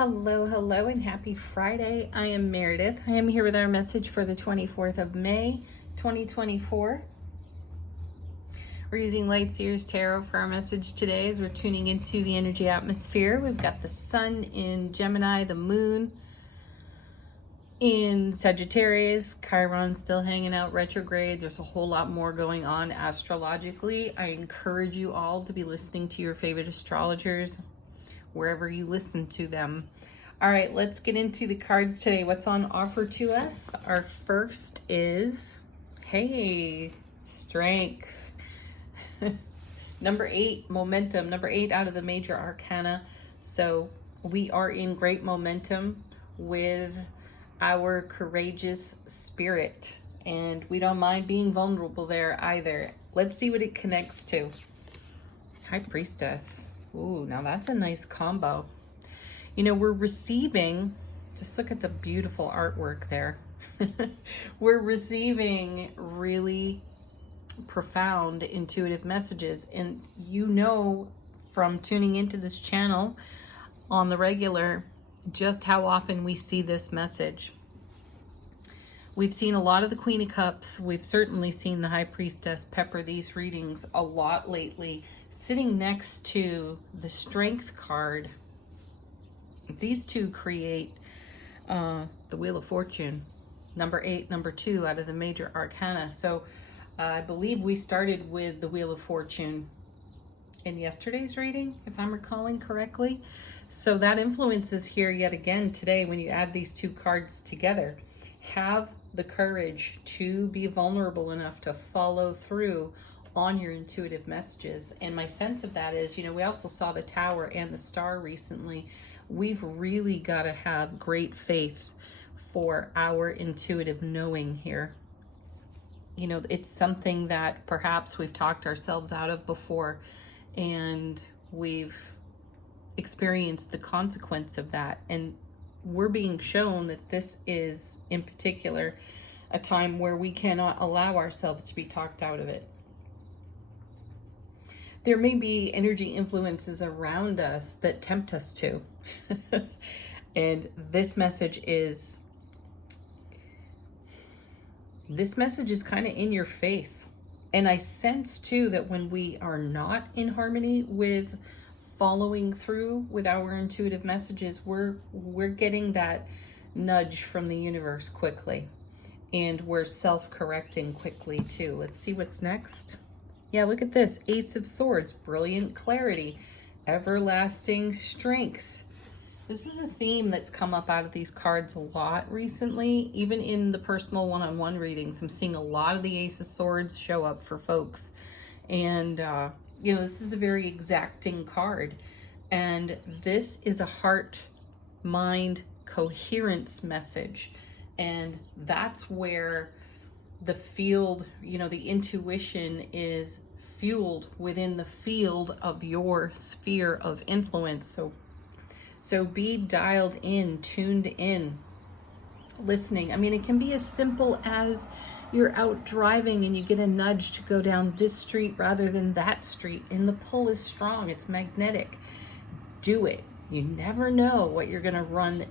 Hello, hello, and happy Friday. I am Meredith. I am here with our message for the 24th of May, 2024. We're using Light Seers Tarot for our message today as we're tuning into the energy atmosphere. We've got the sun in Gemini, the moon in Sagittarius, Chiron still hanging out retrograde. There's a whole lot more going on astrologically. I encourage you all to be listening to your favorite astrologers wherever you listen to them. All right, let's get into the cards today. What's on offer to us? Our first is, hey, strength. Number 8, momentum. Number 8 out of the major arcana. So we are in great momentum with our courageous spirit, and we don't mind being vulnerable there either. Let's see what it connects to. High Priestess. Ooh, now that's a nice combo. You know, we're receiving, just look at the beautiful artwork there. We're receiving really profound intuitive messages. And you know from tuning into this channel on the regular just how often we see this message. We've seen a lot of the Queen of Cups. We've certainly seen the High Priestess pepper these readings a lot lately. Sitting next to the Strength card, these two create the Wheel of Fortune, number 8, number 2 out of the major arcana. So I believe we started with the Wheel of Fortune in yesterday's reading, if I'm recalling correctly. So that influence is here yet again today when you add these two cards together. Have the courage to be vulnerable enough to follow through on your intuitive messages. And my sense of that is, you know, we also saw the Tower and the Star recently. We've really got to have great faith for our intuitive knowing here. You know, it's something that perhaps we've talked ourselves out of before, and we've experienced the consequence of that. And we're being shown that this is, in particular, a time where we cannot allow ourselves to be talked out of it. There may be energy influences around us that tempt us to. And this message is kind of in your face. And I sense too that when we are not in harmony with following through with our intuitive messages, we're getting that nudge from the universe quickly. And we're self-correcting quickly too. Let's see what's next. Yeah, look at this. Ace of Swords, brilliant clarity, everlasting strength. This is a theme that's come up out of these cards a lot recently. Even in the personal one-on-one readings, I'm seeing a lot of the Ace of Swords show up for folks. And, you know, this is a very exacting card. And this is a heart-mind coherence message. And that's where the field, you know, the intuition is fueled within the field of your sphere of influence. So be dialed in, tuned in, listening. I mean, it can be as simple as you're out driving and you get a nudge to go down this street rather than that street, and the pull is strong, it's magnetic. Do it. You never know what you're gonna run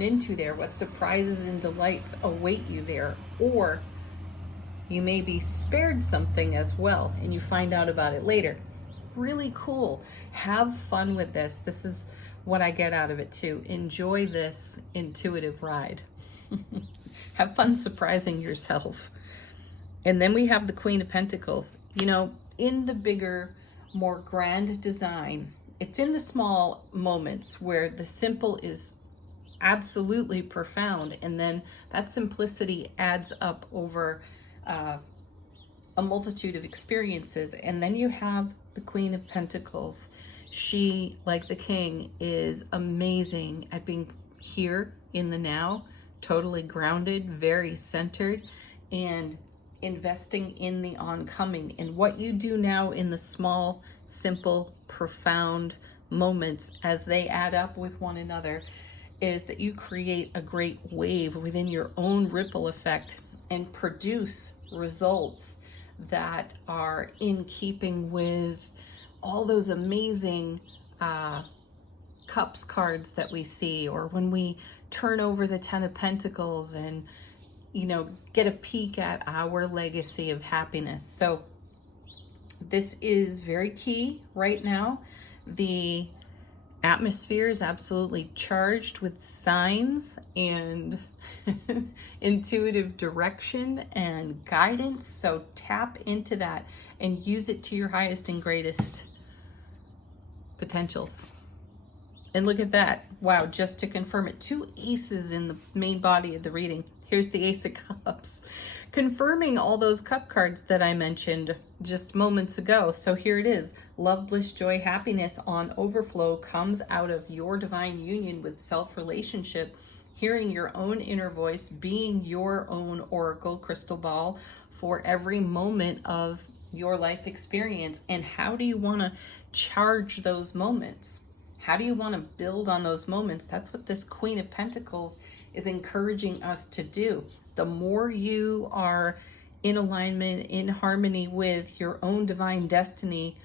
into there, what surprises and delights await you there. Or you may be spared something as well and you find out about it later. Really cool. Have fun with this. This is what I get out of it too. Enjoy this intuitive ride. Have fun surprising yourself. And then we have the Queen of Pentacles. You know, in the bigger, more grand design, it's in the small moments where the simple is absolutely profound, and then that simplicity adds up over a multitude of experiences. And then you have the Queen of Pentacles. She, like the King, is amazing at being here in the now, totally grounded, very centered, and investing in the oncoming. And what you do now in the small, simple, profound moments, as they add up with one another, is that you create a great wave within your own ripple effect and produce results that are in keeping with all those amazing Cups cards that we see, or when we turn over the Ten of Pentacles and, you know, get a peek at our legacy of happiness. So this is very key right now. The atmosphere is absolutely charged with signs and intuitive direction and guidance. So tap into that and use it to your highest and greatest potentials. And look at that. Wow, just to confirm it, 2 aces in the main body of the reading. Here's the Ace of Cups, confirming all those cup cards that I mentioned just moments ago. So here it is. Love, bliss, joy, happiness on overflow comes out of your divine union with self-relationship, hearing your own inner voice, being your own oracle crystal ball for every moment of your life experience. And how do you want to charge those moments? How do you want to build on those moments? That's what this Queen of Pentacles is encouraging us to do. The more you are in alignment, in harmony with your own divine destiny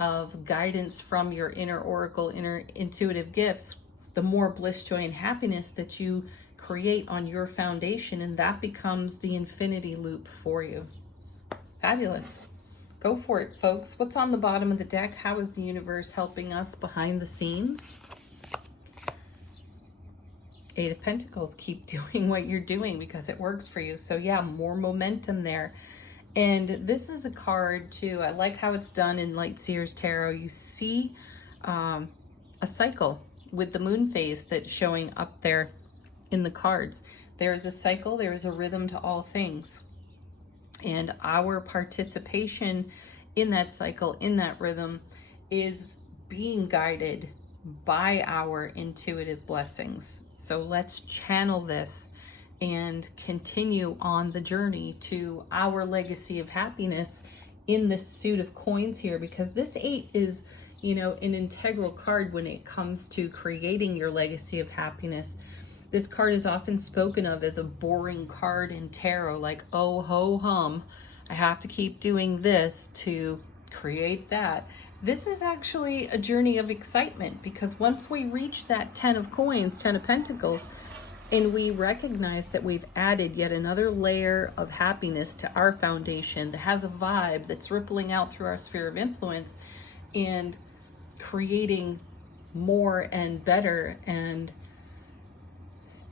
of guidance from your inner oracle, inner intuitive gifts, the more bliss, joy, and happiness that you create on your foundation, and that becomes the infinity loop for you. Fabulous. Go for it, folks. What's on the bottom of the deck? How is the universe helping us behind the scenes? 8 of Pentacles. Keep doing what you're doing because it works for you. So yeah, more momentum there. And this is a card too. I like how it's done in Light Seers Tarot. You see a cycle with the moon phase that's showing up there in the cards. There's a cycle. There's a rhythm to all things. And our participation in that cycle, in that rhythm, is being guided by our intuitive blessings. So let's channel this and continue on the journey to our legacy of happiness in this suit of coins here, because this 8 is, you know, an integral card when it comes to creating your legacy of happiness. This card is often spoken of as a boring card in tarot, like, oh ho hum, I have to keep doing this to create that. This is actually a journey of excitement, because once we reach that 10 of coins, 10 of pentacles, and we recognize that we've added yet another layer of happiness to our foundation that has a vibe that's rippling out through our sphere of influence and creating more and better and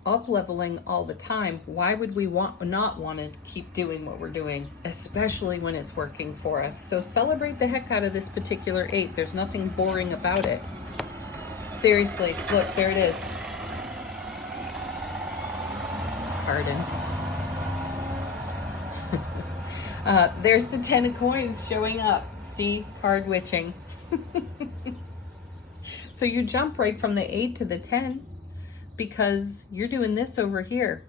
up-leveling all the time, why would we not want to keep doing what we're doing, especially when it's working for us? So celebrate the heck out of this particular 8. There's nothing boring about it. Seriously, look, there it is. Pardon. There's the 10 of coins showing up. See, card witching. So you jump right from the 8 to the 10. Because you're doing this over here.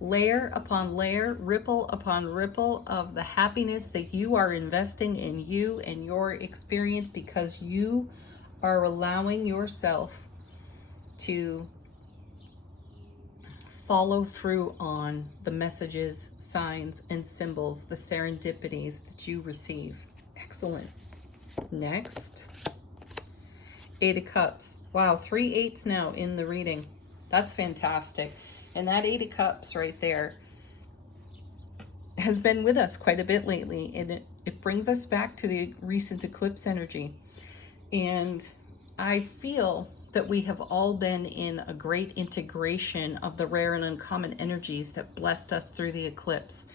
Layer upon layer, ripple upon ripple of the happiness that you are investing in you and your experience, because you are allowing yourself to follow through on the messages, signs, and symbols, the serendipities that you receive. Excellent. Next, 8 of Cups. Wow, 3 8s now in the reading. That's fantastic. And that 8 of Cups right there has been with us quite a bit lately. And it brings us back to the recent eclipse energy. And I feel that we have all been in a great integration of the rare and uncommon energies that blessed us through the eclipse,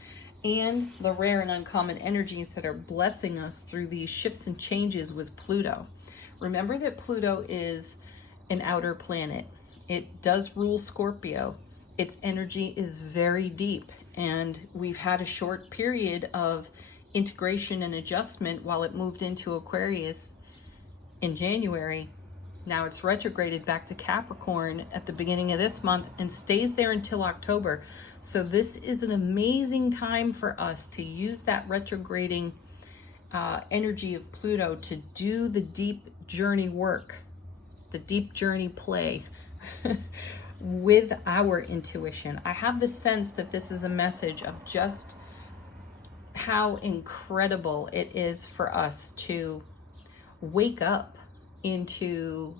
and the rare and uncommon energies that are blessing us through these shifts and changes with Pluto. Remember that Pluto is an outer planet. It does rule Scorpio. Its energy is very deep, and we've had a short period of integration and adjustment while it moved into Aquarius in January. Now it's retrograded back to Capricorn at the beginning of this month and stays there until October. So this is an amazing time for us to use that retrograding energy of Pluto to do the deep journey work, the deep journey play with our intuition. I have the sense that this is a message of just how incredible it is for us to wake up into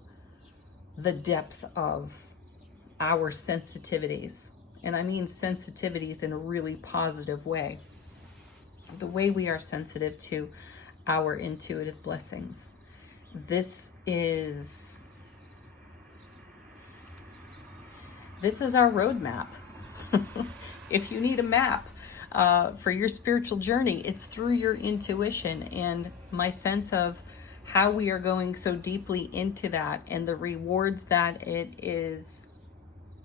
the depth of our sensitivities. And I mean sensitivities in a really positive way. The way we are sensitive to our intuitive blessings. This is our roadmap. If you need a map for your spiritual journey, it's through your intuition, and my sense of how we are going so deeply into that and the rewards that it is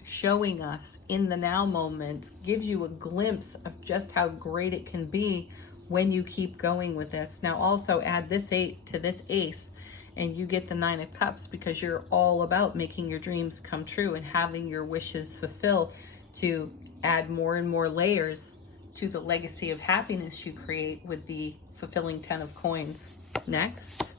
showing us in the now moment gives you a glimpse of just how great it can be when you keep going with this. Now also add this 8 to this ace and you get the 9 of Cups, because you're all about making your dreams come true and having your wishes fulfill, to add more and more layers to the legacy of happiness you create with the fulfilling 10 of Coins. Next,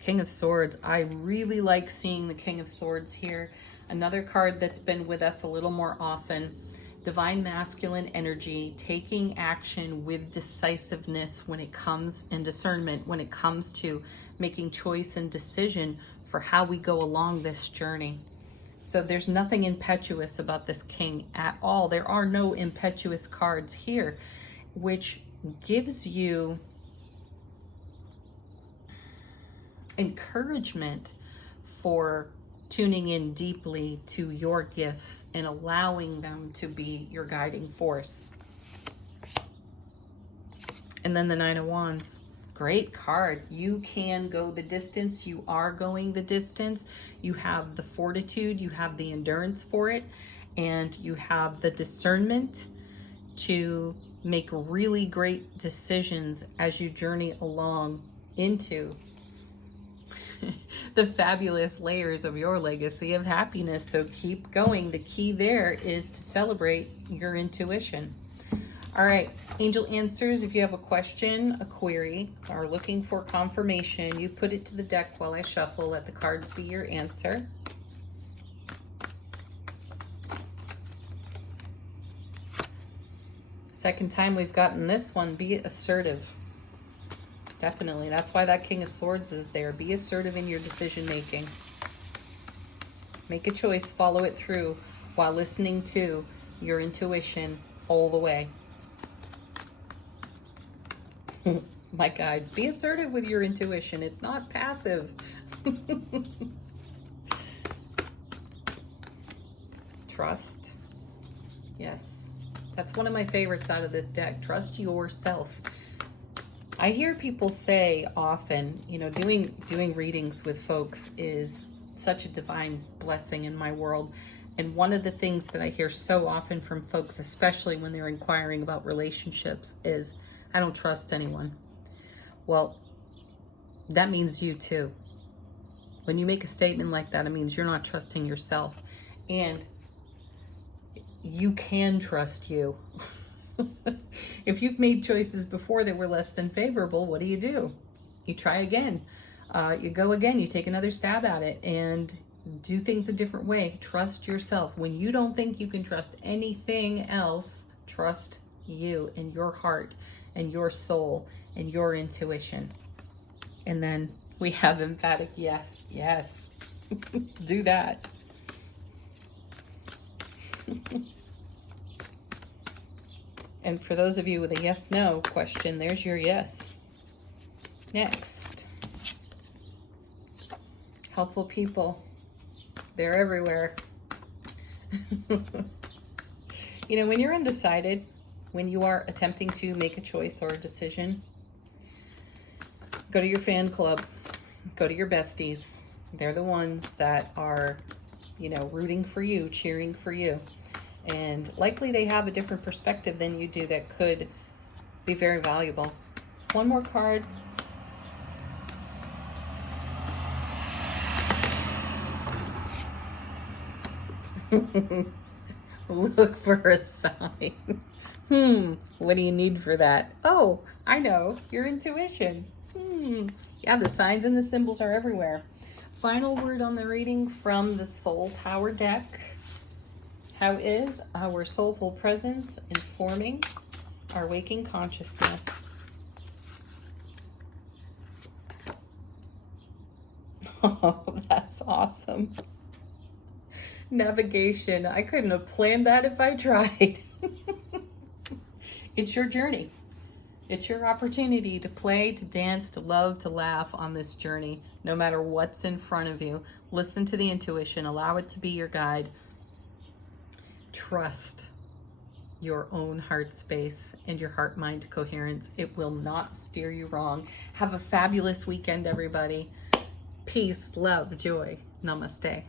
King of Swords. I really like seeing the King of Swords here. Another card that's been with us a little more often. Divine masculine energy, taking action with decisiveness when it comes, and discernment when it comes to making choice and decision for how we go along this journey. So there's nothing impetuous about this king at all. There are no impetuous cards here, which gives you encouragement for tuning in deeply to your gifts and allowing them to be your guiding force. And then the 9 of Wands. Great card. You can go the distance. You are going the distance. You have the fortitude, you have the endurance for it, and you have the discernment to make really great decisions as you journey along into the fabulous layers of your legacy of happiness. So keep going. The key there is to celebrate your intuition. All right, angel answers. If you have a question, a query, or looking for confirmation, you put it to the deck while I shuffle. Let the cards be your answer. Second time we've gotten this one. Be assertive. Definitely. That's why that King of Swords is there. Be assertive in your decision making. Make a choice, follow it through while listening to your intuition all the way. My guides, be assertive with your intuition. It's not passive. Trust. Yes. That's one of my favorites out of this deck. Trust yourself. I hear people say often, you know, doing readings with folks is such a divine blessing in my world. And one of the things that I hear so often from folks, especially when they're inquiring about relationships, is, I don't trust anyone. Well, that means you too. When you make a statement like that, it means you're not trusting yourself. And you can trust you. If you've made choices before that were less than favorable, what do? You try again. You go again. You take another stab at it and do things a different way. Trust yourself. When you don't think you can trust anything else, trust you and your heart and your soul and your intuition. And then we have emphatic yes. Yes. Do that. And for those of you with a yes/no question, there's your yes. Next. Helpful people. They're everywhere. You know, when you're undecided, when you are attempting to make a choice or a decision, go to your fan club, go to your besties. They're the ones that are, you know, rooting for you, cheering for you. And likely they have a different perspective than you do that could be very valuable. One more card. Look for a sign. What do you need for that? Oh, I know, your intuition. Yeah, the signs and the symbols are everywhere. Final word on the reading from the Soul Power deck. How is our soulful presence informing our waking consciousness? Oh, that's That's awesome. Navigation. I couldn't have planned that if I tried. It's your journey. It's your opportunity to play, to dance, to love, to laugh on this journey, no matter what's in front of you. Listen to the intuition. Allow it to be your guide. Trust your own heart space and your heart-mind coherence. It will not steer you wrong. Have a fabulous weekend, everybody. Peace, love, joy. Namaste.